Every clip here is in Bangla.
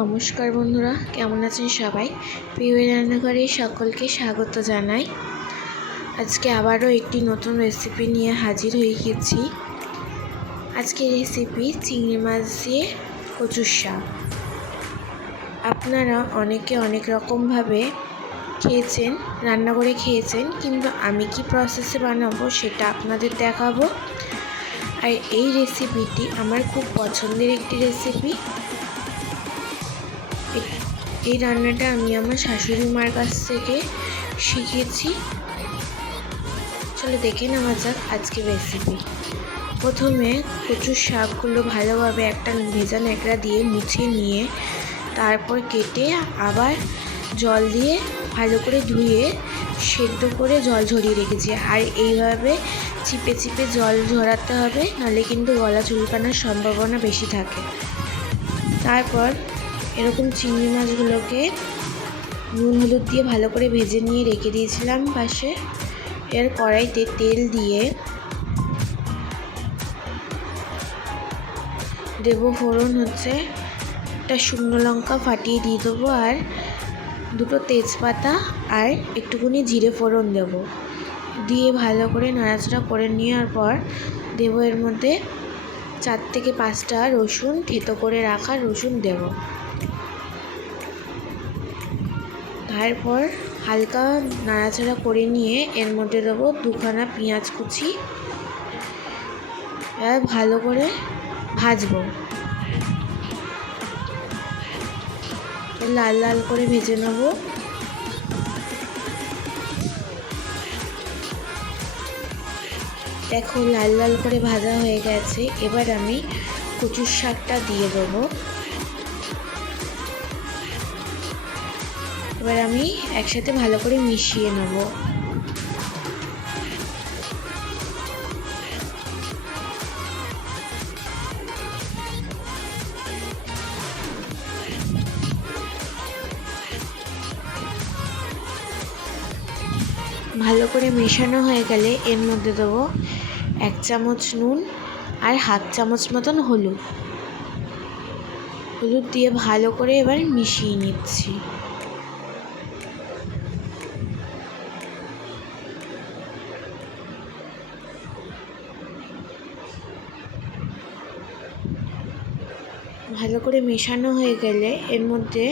নমস্কার বন্ধুরা, কেমন আছেন সবাই? প্রিয় রান্নাঘরে সকলকে স্বাগত জানাই। আজকে আবারও একটি নতুন রেসিপি নিয়ে হাজির হয়ে গেছি। আজকে রেসিপি চিংড়ি মাছ দিয়ে কচুর শাক। আপনারা অনেকে অনেক রকমভাবে খেয়েছেন, রান্না করে খেয়েছেন, কিন্তু আমি কি প্রসেসে বানাবো সেটা আপনাদের দেখাবো। আর এই রেসিপিটি আমার খুব পছন্দের একটি রেসিপি এই রান্নাটা আমি আমার শাশুড়ি মার কাছ থেকে শিখেছি। চলো দেখে নেওয়া যাক আজকে রেসিপি প্রথমে কচুর শাকগুলো ভালোভাবে একটা ভেজা ন্যাকড়া দিয়ে মুছে নিয়ে তারপর কেটে আবার জল দিয়ে ভালো করে ধুয়ে সেদ্ধ করে জল ঝরিয়ে রেখেছি। আর এইভাবে চিপে চিপে জল ঝরাতে হবে, নাহলে কিন্তু গলা চুলকানোর সম্ভাবনা বেশি থাকে। তারপর এরকম চিংড়ি মাছগুলোকে নুন হলুদ দিয়ে ভালো করে ভেজে নিয়ে রেখে দিয়েছিলাম পাশে। এর কড়াইতে তেল দিয়ে দেবো ফোড়ন হচ্ছে, একটা শুকনো লঙ্কা ফাটিয়ে দিয়ে দেবো আর দুটো তেজপাতা আর একটুখানি জিরে ফোড়ন দেবো। দিয়ে ভালো করে নাড়াচাড়া করে নেওয়ার পর দেবো এর মধ্যে চার থেকে পাঁচটা রসুন থেতো করে রাখা রসুন দেবো। তারপর হালকা নাড়াচাড়া করে নিয়ে এর মধ্যে দেবো দুখানা পেঁয়াজ কুচি। ভালো করে ভাজবো। লাল লাল করে ভেজে নেব। দেখো লাল লাল করে ভাজা হয়ে গেছে। এবার আমি কচুর শাকটা দিয়ে দেবো। এবার আমি একসাথে ভালো করে মিশিয়ে নেব। ভালো করে মেশানো হয়ে গেলে এর মধ্যে দেবো এক চামচ নুন আর হাফ চামচ মতন হলুদ। হলুদ দিয়ে ভালো করে এবার মিশিয়ে নিচ্ছি। ভালো করে মেশানো হয়ে গেলে এর মধ্যে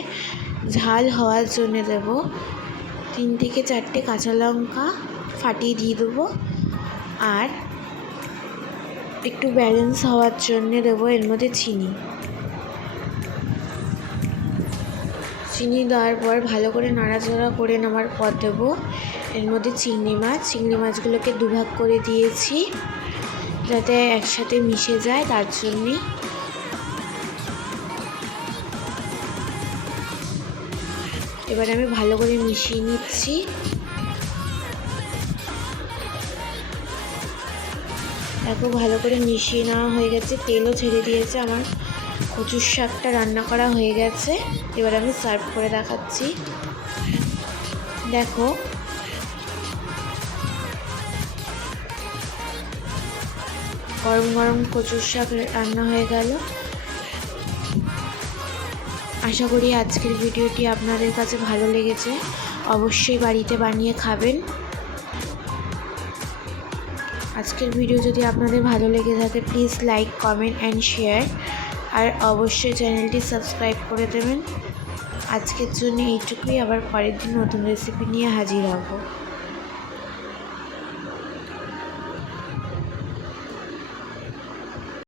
ঝাল হওয়ার জন্য দেব তিন থেকে চারটে কাঁচা লঙ্কা ফাটিয়ে দিয়ে দেবো আর একটু ব্যালেন্স হওয়ার জন্য দেবো এর মধ্যে চিনি। চিনি দেওয়ার পর ভালো করে নাড়াচাড়া করে নেওয়ার পর দেবো এর মধ্যে চিংড়ি মাছ। চিংড়ি মাছগুলোকে দুভাগ করে দিয়েছি যাতে একসাথে মিশে যায়, তার জন্যেই এবার আমি ভালো করে মিশিয়ে নিচ্ছি। দেখো, ভালো করে মিশিয়ে নেওয়া হয়ে গেছে, তেলও ছেড়ে দিয়েছে আমার। কচুর শাকটা রান্না করা হয়ে গেছে। এবার আমি সার্ভ করে দেখাচ্ছি। দেখো। গরম গরম কচুর শাক রান্না হয়ে গেল। আশা করি আজকের ভিডিওটি আপনাদের কাছে ভালো লেগেছে। অবশ্যই বাড়িতে বানিয়ে খাবেন। আজকের ভিডিও যদি আপনাদের ভালো লেগে থাকে please like comment and share আর অবশ্যই চ্যানেলটি সাবস্ক্রাইব করে দেবেন। আজকের জন্য এইটুকুই। আবার পরের দিন নতুন রেসিপি নিয়ে হাজির হব।